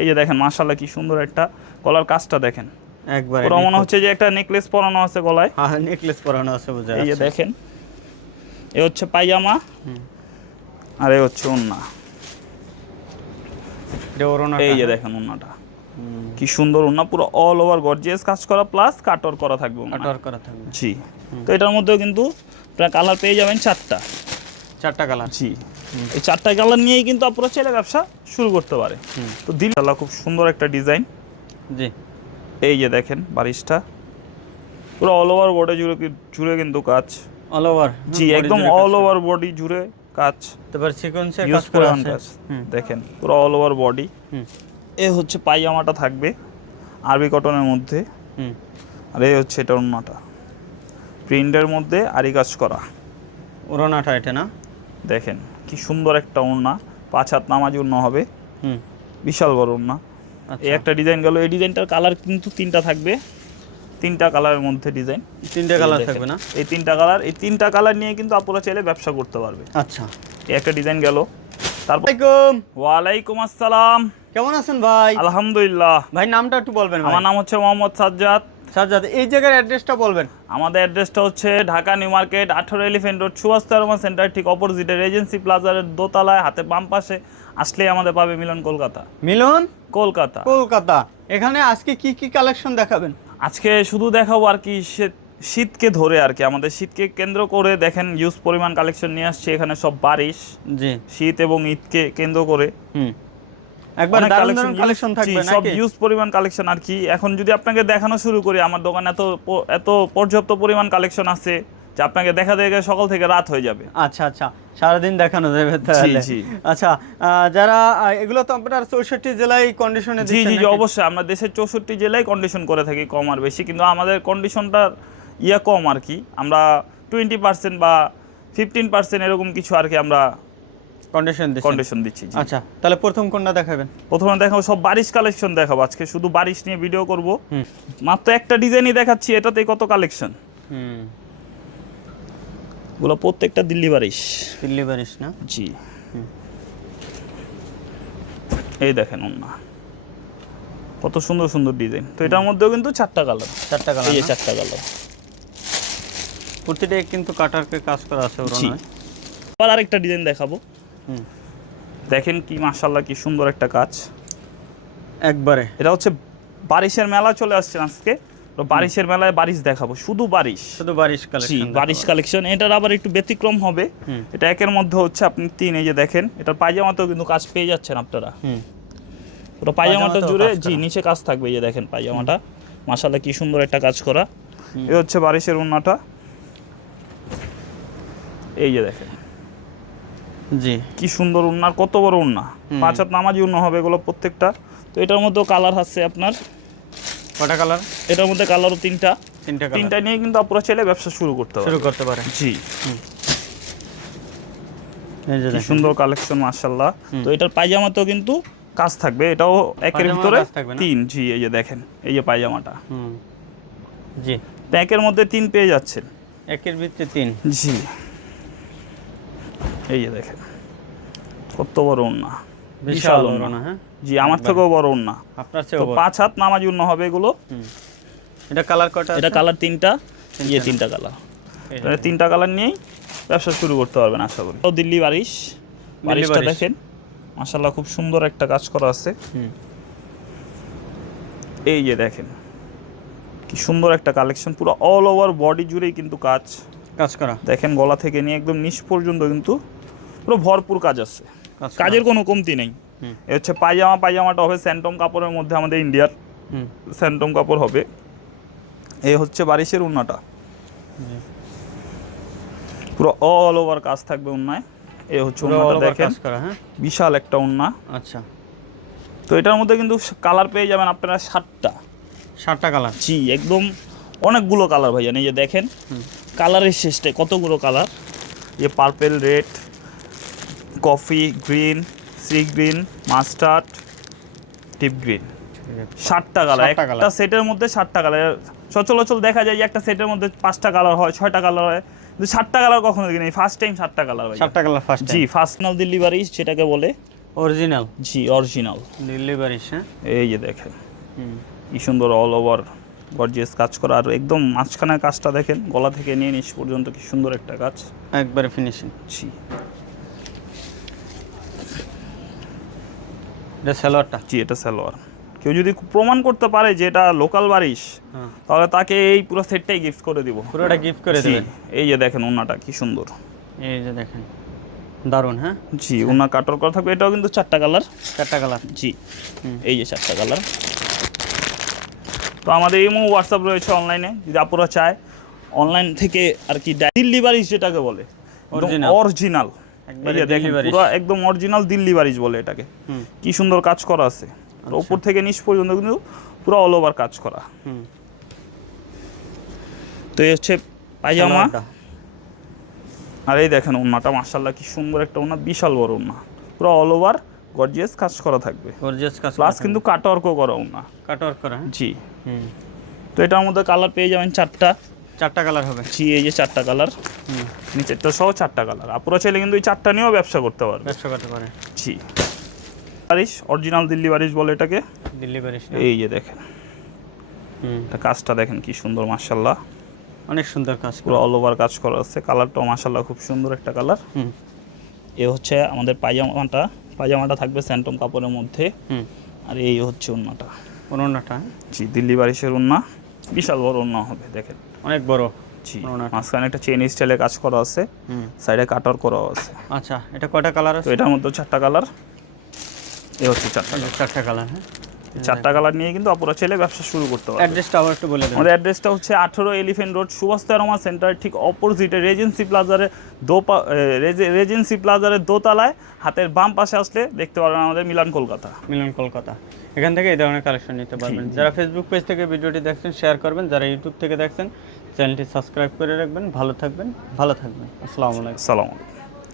এই যে দেখেন মাশাল্লাহ কি সুন্দর একটা গলার কাজটা দেখেন। একবার পুরো মনে হচ্ছে যে একটা নেকলেস পরানো আছে গলায়। হ্যাঁ নেকলেস পরানো আছে বোঝা এই যে দেখেন এ হচ্ছে পায়জামা আর এ হচ্ছে ওন্না। এই যে? দেখেন ওন্নাটা। কি সুন্দর ওন্না পুরো অল ওভার গর্জিয়াস কাজ করা প্লাস কাটর করা থাকবে। কাটার করা থাকবে। জি। তো এটার মধ্যেও কিন্তু প্রায় কালার পেয়ে যাবেন চারটা। চারটা কালার জি। এই চারটা কালার নিয়েই কিন্তু আপনারা চাইলে ব্যবসা শুরু করতে পারে। হুম। তো দিল খুব সুন্দর একটা ডিজাইন। জি। এই যে দেখেন বারিশটা পুরো অল ওভার বডি জুড়ে জুড়ে কিন্তু কাজ। অল ওভার জি একদম অল ওভার বডি জুড়ে কাজ। তারপর সিকোয়েন্সে কাজ করা আছে। দেখেন পুরো অল ওভার বডি হুম। এ হচ্ছে পায়জামাটা থাকবে আরবি কটনের মধ্যে। হুম। আর এই হচ্ছে এটা অন্যটা প্রিন্টের মধ্যে আরি কাজ করা। ওড়নাটা এটা না? দেখেন কি সুন্দর একটা ওড়না। পাঁচ হাত নামাজ ওড়না হবে। হুম। বিশাল বড় ওড়না। আচ্ছা। এই একটা ডিজাইন গেল। এই ডিজাইনটার কালার কিন্তু তিনটা থাকবে। তিনটা কালারের মধ্যে ডিজাইন। তিনটে কালার থাকবে না? এই তিনটা কালার। এই তিনটা কালার নিয়ে কিন্তু আপনারা চাইলে ব্যবসা করতে পারবে। আচ্ছা। এই একটা ডিজাইন গেল। তারপর ওয়ালাইকুম। আসসালাম। কেমন আছেন ভাই? আলহামদুলিল্লাহ। ভাই নামটা একটু বলবেন আমার নাম হচ্ছে মোহাম্মদ সাজ্জাদ। সাজ্জাদ এই জায়গার অ্যাড্রেসটা বলবেন। আমাদের অ্যাড্রেসটা হচ্ছে ঢাকা নিউ মার্কেট আঠারো এলিফেন্ট রোড সুভাষতারমা সেন্টার ঠিক অপোজিটে রেজেন্সি প্লাজারের দোতলায় হাতে বাম পাশে আসলেই আমাদের পাবে মিলন কলকাতা। মিলন? কলকাতা। কলকাতা। এখানে আজকে কি কি কালেকশন দেখাবেন? আজকে শুধু দেখাবো আর কি শীত- শীতকে ধরে আর কি। আমাদের শীতকে কেন্দ্র করে দেখেন ইউজ পরিমাণ কালেকশন নিয়ে আসছে এখানে সব বারিশ জি। শীত এবং ঈদকে কেন্দ্র করে। হুম। একবার দারুণ দারুণ কালেকশন থাকবে সব ইউজ পরিমাণ কালেকশন আর কি এখন যদি আপনাকে দেখানো শুরু করি আমার দোকানে এত এত পর্যাপ্ত পরিমাণ কালেকশন আছে যে আপনাকে দেখা দেখে সকাল থেকে রাত হয়ে যাবে। আচ্ছা আচ্ছা সারাদিন দেখানো যাবে তাহলে। আচ্ছা যারা এগুলো তো আপনার চৌষট্টি জেলায় কন্ডিশনে জি জি জি অবশ্যই আমরা দেশের চৌষট্টি জেলায় কন্ডিশন করে থাকি কম আর বেশি কিন্তু আমাদের কন্ডিশনটার ইয়া কম আর কি। আমরা টোয়েন্টি পার্সেন্ট বা ফিফটিন পার্সেন্ট এরকম কিছু আর কি আমরা কন্ডিশন দিচ্ছি আচ্ছা তাহলে প্রথম কোনটা দেখাবেন? প্রথমে দেখাবো সব বারিশ কালেকশন দেখাবো। আজকে শুধু বারিশ নিয়ে ভিডিও করব। মাত্র একটা ডিজাইনই দেখাচ্ছি এটাতে কত কালেকশন হুম। গুলো প্রত্যেকটা দিল্লি বারিশ। দিল্লি বারিশ না? জি। এই দেখেন না কত সুন্দর সুন্দর ডিজাইন। তো এটার মধ্যেও কিন্তু চারটা কালার চারটা কালার এই চারটা কালার প্রতিটাই কিন্তু কাটারকে কাজ করা আছে ওর আবার আরেকটা ডিজাইন দেখাবো। দেখেন কি মাশাল্লাহ কি সুন্দর একটা কাজ। একবারে। এটা হচ্ছে বারিশের মেলা চলে আসছে আজকে। তো বারিশের মেলায় বারিশ দেখাবো শুধু বারিশ। শুধু বারিশ জি কালেকশন বারিশ কালেকশন এটার আবার একটু ব্যতিক্রম হবে। এটা একের মধ্যে হচ্ছে আপনি তিন এই যে দেখেন এটার পায়জামাতেও কিন্তু কাজ পেয়ে যাচ্ছেন আপনারা। হুম। পুরো পায়জামাটা জুড়ে জি নিচে কাজ থাকবে এই যে দেখেন পায়জামাটা। মাশাল্লাহ কি সুন্দর একটা কাজ করা। এ হচ্ছে বারিশের উন্নাটা। এই যে দেখেন। জি। কি সুন্দর উন্নার কত বড় উন্না। পাঁচ হাত নামাজি উন্না হবে এগুলো প্রত্যেকটা। তো এটার মধ্যেও কালার আছে আপনার। কটা কালার? এটার মধ্যে কালারও তিনটা। তিনটা তিনটা নিয়ে কিন্তু আপনারা চাইলে ব্যবসা শুরু করতে শুরু পারেন করতে পারে। জি। সুন্দর কালেকশন মাশাল্লাহ তো এটার পায়জামাতেও কিন্তু কাজ থাকবে। এটাও একের ভিতরে? তিন। জি এই যে দেখেন। এই যে পায়জামাটা। জি। প্যাকের মধ্যে তিন পেয়ে যাচ্ছেন। একের ভিত্তি তিন। জি। এই যে দেখেন। কত বড় উন্না বিশাল বিশাল বড় ওড়না। না হ্যাঁ? জি আমার থেকেও বড় উন্না আপনার চেয়েও বড়। পাঁচ হাত নামাজ উন্না হবে এগুলো। এটা কালার কটা এটা কালার তিনটা। ইয়ে তিনটা কালার। তিনটা কালার নিয়েই ব্যবসা শুরু করতে পারবেন আশা করি। দিল্লি বারিশ। বারিশটা দেখেন। মাশাল্লাহ খুব সুন্দর একটা কাজ করা আছে। হুম। এই যে দেখেন। কি সুন্দর একটা কালেকশন। পুরো অল ওভার বডি জুড়েই কিন্তু কাজ। কাজ করা। দেখেন গলা থেকে নিয়ে একদম নিচ পর্যন্ত কিন্তু পুরো ভরপুর কাজ আছে। কাজের কোনো কমতি নেই। এ হচ্ছে পায়জামা পায়জামাটা হবে স্যান্টম কাপড়ের মধ্যে আমাদের ইন্ডিয়ার। স্যান্টম কাপড় হবে। এ হচ্ছে বারিশের উন্নাটা। পুরো অল ওভার কাজ থাকবে উন্নায়। এ হচ্ছে উন্নাটা দেখেন। হ্যাঁ? বিশাল একটা উন্না। আচ্ছা। তো এটার মধ্যে কিন্তু কালার পেয়ে যাবেন আপনারা সাতটা সাতটা কালার? জি একদম অনেকগুলো কালার ভাইজান এই যে দেখেন কালারের শেষটায় কতগুলো কালার। যে purple red coffee green sea green mustard deep green. ষাটটা কালার একটা। সেটের মধ্যে ষাটটা কালার। সচলাচল দেখা যায় যে একটা সেটের মধ্যে পাঁচটা কালার হয় ছয়টা কালার হয়। কিন্তু ষাটটা কালার কখনো দেখিনি ফার্স্ট টাইম ষাটটা কালার হয়। ষাটটা কালার ফার্স্ট জি ফার্স্ট নাল বারিশ যেটাকে বলে। অরিজিনাল জি অরিজিনাল বারিশ হ্যাঁ? এই যে দেখেন। কি সুন্দর অল ওভার গর্জিয়াস কাজ করা। আর একদম মাঝখানের কাজটা দেখেন গলা থেকে নিয়ে নিচ পর্যন্ত কি সুন্দর একটা কাজ। একবারে ফিনিশিং জি। এটা সালোয়ারটা? জি এটা সালোয়ার। কেউ যদি প্রমাণ করতে পারে যে এটা লোকাল বারিশ হ্যাঁ। তাহলে তাকে এই পুরো সেটটাই গিফট করে দিব। পুরোটা গিফট করে দেবেন? এই যে দেখেন ওনাটা কি সুন্দর। এই যে দেখেন দারুণ হ্যাঁ? জি ওনা কাটর করা থাকবে এটাও কিন্তু চারটা কালার। চারটা কালার। জি এই যে চারটা কালার। তো আমাদের ইমো হোয়াটসঅ্যাপ রয়েছে অনলাইনে যদি আপুরা চায় অনলাইন থেকে আর কি দিল্লি বারিশ যেটাকে বলে। অরিজিনাল দেখেন পুরো একদম অরিজিনাল দিল্লি বারিশ বলে এটাকে। কি সুন্দর কাজ করা আছে। আর থেকে নিচ পর্যন্ত কিন্তু পুরো অল ওভার কাজ করা। তো এই হচ্ছে পায়জামা। আর এই দেখেন ওন্নাটা মার্শাল্লাহ কি সুন্দর একটা ওন্না বিশাল বড় ওন্না। পুরো অল ওভার গর্জিয়াস কাজ করা থাকবে। গর্জিয়াস কাজ প্লাস কিন্তু কাটওয়ার্কও করা ওন্না। কাটওয়ার্ক করা হ্যাঁ? জি। হুম। তো এটার মধ্যে কালার পেয়ে যাবেন চারটা। চারটা কালার হবে। জি এই যে চারটা কালার হুম। নিচেরটা সহ চারটা কালার আপুরা চাইলে কিন্তু এই চারটা নিয়েও ব্যবসা করতে পারবে। ব্যবসা করতে পারে। জি বারিশ অরিজিনাল দিল্লি বারিশ বলে এটাকে। দিল্লি বারিশ এই যে দেখেন। কাজটা দেখেন কি সুন্দর মার্শাল্লাহ অনেক সুন্দর কাজ পুরো অল ওভার কাজ করা আছে। কালারটাও মার্শাল্লাহ খুব সুন্দর একটা কালার হুম। এ হচ্ছে আমাদের পায়জামাটা। পায়জামাটা থাকবে স্যান্টম কাপড়ের মধ্যে। হুম। আর এই হচ্ছে উন্নাটা ওনাটা জি দিল্লি বারিশের উন্না বিশাল বড় উন্না হবে দেখেন। অনেক বড়। মাঝখানে একটা চেন স্টাইলে কাজ করা আছে হুম। সাইডে কাটার করাও আছে। আচ্ছা এটা কয়টা কালার আছে? এটার মধ্যে চারটা কালার এ হচ্ছে চারটা চারটা কালার হ্যাঁ? চারটা কালার নিয়ে কিন্তু আপুরা ছেলে ব্যবসা শুরু করতে পারবে। অ্যাড্রেসটা আবার একটু বলে আমাদের অ্যাড্রেসটা হচ্ছে আঠেরো এলিফেন্ট রোড সুভাষ তেরোমা সেন্টার ঠিক অপোজিটে রেজেন্সি প্লাজারের দো রেজেন্সি প্লাজারের দোতলায় হাতের বাম পাশে আসলে দেখতে পারবেন আমাদের মিলান কলকাতা। মিলন কলকাতা। এখান থেকে এই ধরনের কালেকশন নিতে পারবেন। যারা ফেসবুক পেজ থেকে ভিডিওটি দেখছেন শেয়ার করবেন। যারা ইউটিউব থেকে দেখছেন চ্যানেলটি সাবস্ক্রাইব করে রাখবেন। ভালো থাকবেন। ভালো থাকবেন। আসসালামু আলাইকুম। সালাম আলাইকুম।